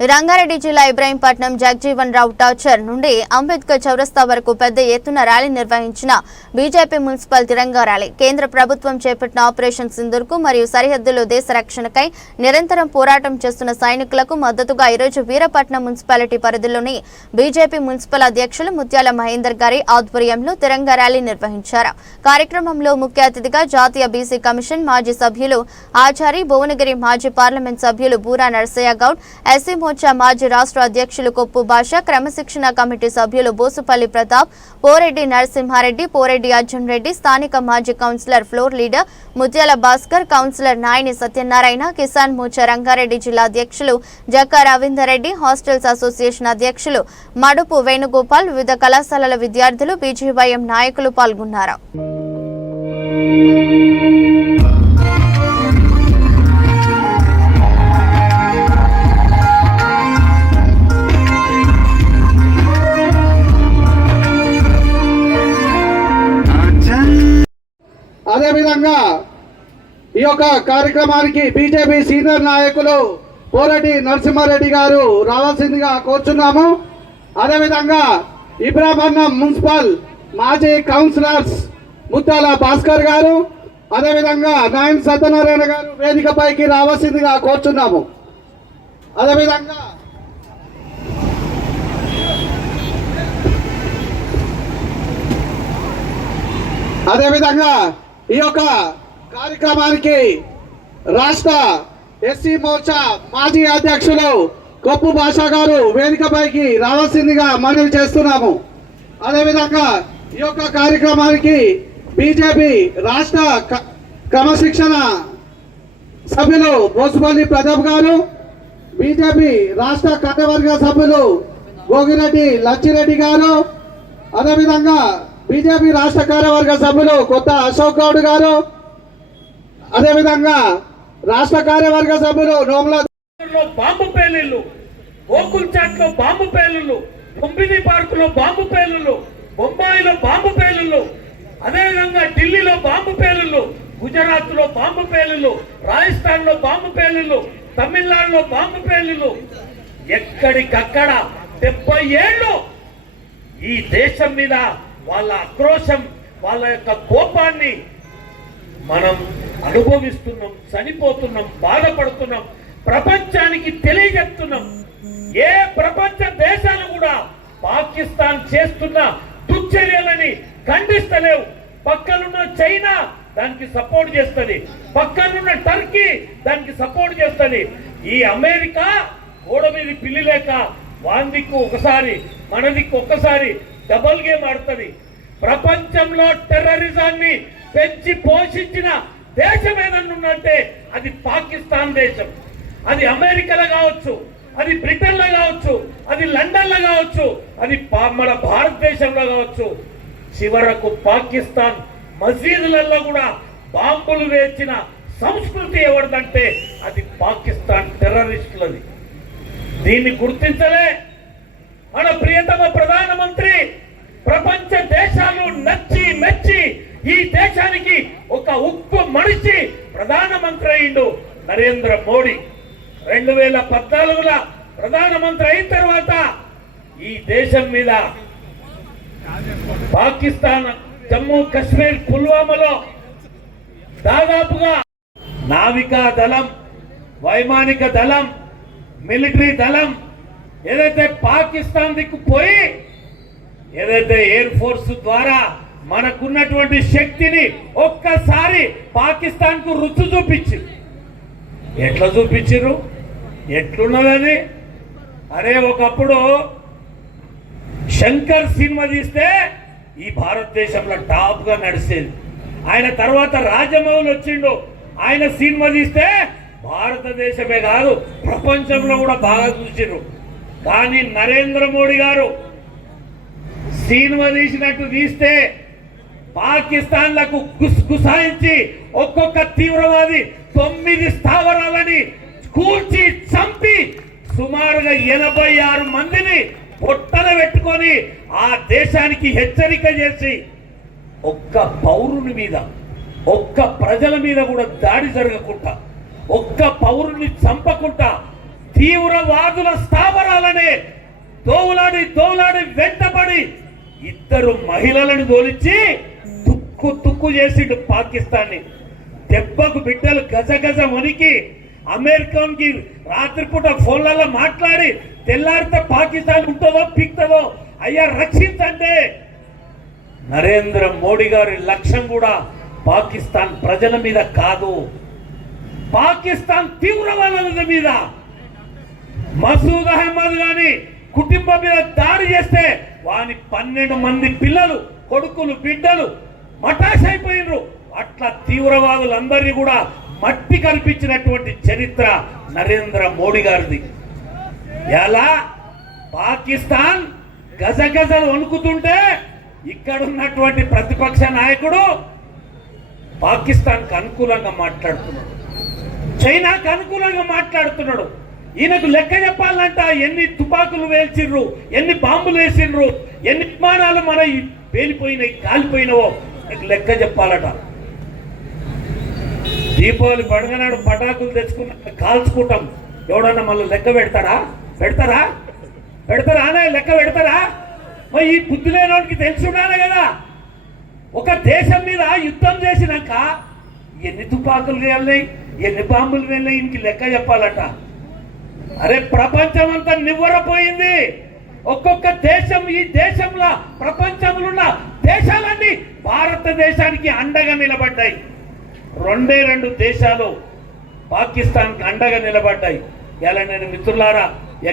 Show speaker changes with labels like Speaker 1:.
Speaker 1: రంగారెడ్డి జిల్లా ఇబ్రాహీంపట్నం జగజీవన్ రావు టార్చర్ నుండి అంబేద్కర్ చౌరస్తా వరకు పెద్ద ఎత్తున ర్యాలీ నిర్వహించిన బీజేపీ మున్సిపల్ తిరంగా ర్యాలీ. కేంద్ర ప్రభుత్వం చేపట్టిన ఆపరేషన్ సింధుర్కు మరియు సరిహద్దులో దేశ రక్షణకై నిరంతరం పోరాటం చేస్తున్న సైనికులకు మద్దతుగా ఈరోజు వీరపట్నం మున్సిపాలిటీ పరిధిలోని బీజేపీ మున్సిపల్ అధ్యక్షులు ముత్యాల మహేందర్ గారి ఆధ్వర్యంలో తిరంగా ర్యాలీ నిర్వహించారు. కార్యక్రమంలో ముఖ్య అతిథిగా జాతీయ బీసీ కమిషన్ మాజీ సభ్యులు ఆచారి భువనగిరి మాజీ పార్లమెంట్ సభ్యులు బూరా నరసయ్య గౌడ్ ఎస్సీ మోర్చా మాజీ రాష్ట్ర అధ్యక్షులు కొప్పు భాష క్రమశిక్షణ కమిటీ సభ్యులు బోసుపల్లి ప్రతాప్ పోరెడ్డి నరసింహారెడ్డి పోరెడ్డి అర్జున్ రెడ్డి స్థానిక మాజీ councillor floor leader Mutyala Bhaskar councillor Nayani Satyanarayana Kisan Morcha Rangareddy జిల్లా అధ్యక్షులు జక్కా రవీందర్ రెడ్డి హాస్టల్స్ అసోసియేషన్ అధ్యక్షులు మడుపు వేణుగోపాల్ వివిధ కళాశాలల విద్యార్థులు బీజీవైఎం నాయకులు పాల్గొన్నారు.
Speaker 2: అదేవిధంగా ఈ యొక్క కార్యక్రమానికి బీజేపీ సీనియర్ నాయకులు పోరెడ్డి నరసింహారెడ్డి గారు రావాల్సిందిగా కోరుచున్నాము. అదేవిధంగా ఇబ్రాహ్మణం మున్సిపల్ మాజీ కౌన్సిలర్స్ ముత్తాల భాస్కర్ గారు అదేవిధంగా నాయన్ సత్యనారాయణ గారు వేదికపైకి రావాల్సిందిగా కోరుచున్నాము. అదేవిధంగా అదేవిధంగా ఈ యొక్క కార్యక్రమానికి రాష్ట్ర ఎస్సీ మోర్చా మాజీ అధ్యక్షులు కొప్పు భాష గారు వేదికపైకి రావాల్సిందిగా మనవి చేస్తున్నాము. అదేవిధంగా ఈ యొక్క కార్యక్రమానికి బీజేపీ రాష్ట్ర క- క్రమశిక్షణ సభ్యులు బోసుపల్లి ప్రతాప్ గారు బీజేపీ రాష్ట్ర కట్టవర్గ సభ్యులు గోగిరెడ్డి లచ్చిరెడ్డి గారు అదేవిధంగా బీజేపీ రాష్ట్ర కార్యవర్గ సభ్యులు కొత్త అశోక్ గౌడ్ గారు. అదేవిధంగా రాష్ట్ర కార్యవర్గ సభ్యులు నోముల
Speaker 3: బాంబు పేలుళ్ళు గోకుల్ చాట్లో బాంబు పేలుళ్ళు కుంభిని పార్క్లో బాంబు పేలుళ్ళు బొంబాయిలో బాంబు పేలుళ్ళు అదేవిధంగా ఢిల్లీలో బాంబు పేలుళ్ళు గుజరాత్లో బాంబు పేలుళ్ళు రాజస్థాన్లో బాంబు పేలుళ్ళు తమిళనాడులో బాంబు పేలుళ్ళు. ఎక్కడికక్కడ డెబ్బై ఏళ్ళు ఈ దేశం మీద వాళ్ళ ఆక్రోశం వాళ్ళ యొక్క కోపాన్ని మనం అనుభవిస్తున్నాం చనిపోతున్నాం బాధపడుతున్నాం ప్రపంచానికి తెలియజెప్తున్నాం. ఏ ప్రపంచ దేశాలు కూడా పాకిస్తాన్ చేస్తున్న దుశ్చర్యలని ఖండిస్తలేవు. పక్కనున్న చైనా దానికి సపోర్ట్ చేస్తుంది. పక్కనున్న టర్కీ దానికి సపోర్ట్ చేస్తుంది. ఈ అమెరికా గోడ మీద పిల్లి లేక వాందిక్కు ఒకసారి మనదిక్కు ఒకసారి ఒక్కసారి డబల్ గేమ్ ఆడుతుంది. ప్రపంచంలో టెర్రరిజాన్ని పెంచి పోషించిన దేశం ఏదన్నా అది పాకిస్తాన్ దేశం. అది అమెరికాలో కావచ్చు అది బ్రిటన్లో కావచ్చు అది లండన్లో కావచ్చు అది పా- మన భారతదేశంలో కావచ్చు. చివరకు పాకిస్తాన్ మసీదులలో కూడా బాంబులు వేసిన సంస్కృతి ఎవరిదంటే అది పాకిస్తాన్ టెర్రరిస్టులది. దీన్ని గుర్తించలే మన ప్రియతమ ప్రధానమంత్రి ప్రపంచ దేశాలు నచ్చి మెచ్చి ఈ దేశానికి ఒక ఉక్కు మనిషి ప్రధానమంత్రి అయిండు నరేంద్ర మోడీ. రెండు వేల పద్నాలుగులో ప్రధానమంత్రి అయిన తర్వాత ఈ దేశం మీద పాకిస్తాన్ జమ్మూ కాశ్మీర్ పుల్వామాలో దాదాపుగా నావికా దళం వైమానిక దళం మిలిటరీ దళం ఏదైతే పాకిస్తాన్ దిక్కు పోయి ఏదైతే ఎయిర్ ఫోర్స్ ద్వారా మనకున్నటువంటి శక్తిని ఒక్కసారి పాకిస్తాన్కు రుచి చూపించింది. ఎట్లా చూపించారు ఎట్లున్నదని? అరే ఒకప్పుడు శంకర్ సినిమా తీస్తే ఈ భారతదేశంలో టాప్గా నడిచేది. ఆయన తర్వాత రాజమౌళి వచ్చిండు. ఆయన సినిమా తీస్తే భారతదేశమే కాదు ప్రపంచంలో కూడా బాగా చూసిర్రు కానీ నరేంద్ర మోడీ గారు సినిమా తీసినట్టు తీస్తే పాకిస్తాన్లకు గుసాయించి ఒక్కొక్క తీవ్రవాది తొమ్మిది స్థావరాలని కూల్చి చంపి సుమారుగా ఎనభై ఆరు మందిని పొట్టన పెట్టుకొని ఆ దేశానికి హెచ్చరిక చేసి ఒక్క పౌరుని మీద ఒక్క ప్రజల మీద కూడా దాడి జరగకుండా ఒక్క పౌరుని చంపకుండా తీవ్రవాదుల స్థావరాలనే తోవులాడి తోవులాడి వెంటబడి ఇద్దరు మహిళలను తోలిచ్చి తుక్కు తుక్కు చేసిండు పాకిస్తాన్ని. దెబ్బకు బిడ్డలు గజ గజ వణికి అమెరికాకి రాత్రిపూట ఫోన్లలో మాట్లాడి తెల్లారితే పాకిస్తాన్ ఉంటుందో పిక్తుందో అయ్యా రక్షించండి. నరేంద్ర మోడీ గారి లక్ష్యం కూడా పాకిస్తాన్ ప్రజల మీద కాదు. పాకిస్తాన్ తీవ్రవాదుల మీద. మసూద్ అహ్మద్ గాని కుటుంబం మీద దాడి చేస్తే వాని పన్నెండు మంది పిల్లలు కొడుకులు బిడ్డలు మటాష్ అయిపోయినరు అట్లా తీవ్రవాదులందరినీ కూడా మట్టి కల్పించినటువంటి చరిత్ర నరేంద్ర మోడీ గారిది. ఎలా? పాకిస్తాన్ గజగజలు వణుకుతుంటే ఇక్కడ ఉన్నటువంటి ప్రతిపక్ష నాయకుడు పాకిస్తాన్కు అనుకూలంగా మాట్లాడుతున్నాడు. చైనాకు అనుకూలంగా మాట్లాడుతున్నాడు. ఈయనకు లెక్క చెప్పాలంట ఎన్ని తుపాకులు వేల్చిర్రు ఎన్ని బాంబులు వేసిండ్రు ఎన్ని విమానాలు మన పేలిపోయినాయి కాలిపోయినవో లెక్క చెప్పాలట. దీపావళి పండుగ పటాకులు తెచ్చుకున్న కాల్చుకుంటాం. ఎవడన్నా మళ్ళీ లెక్క పెడతాడా? పెడతారా? పెడతారా అనే లెక్క పెడతారా? మరి ఈ బుద్ధి లేనోడికి తెలిసి కదా. ఒక దేశం మీద యుద్ధం చేసినాక ఎన్ని తుపాకులు వెళ్ళాయి ఎన్ని బాంబులు వెళ్ళాయి ఇంక లెక్క చెప్పాలట. అరే ప్రపంచం అంతా నివ్వరపోయింది. ఒక్కొక్క దేశం ఈ దేశంలో ప్రపంచంలో ఉన్న దేశాలన్నీ భారతదేశానికి అండగా నిలబడ్డాయి. రెండే రెండు దేశాలు పాకిస్తాన్కి అండగా నిలబడ్డాయి. ఇలా నేను మిత్రులారా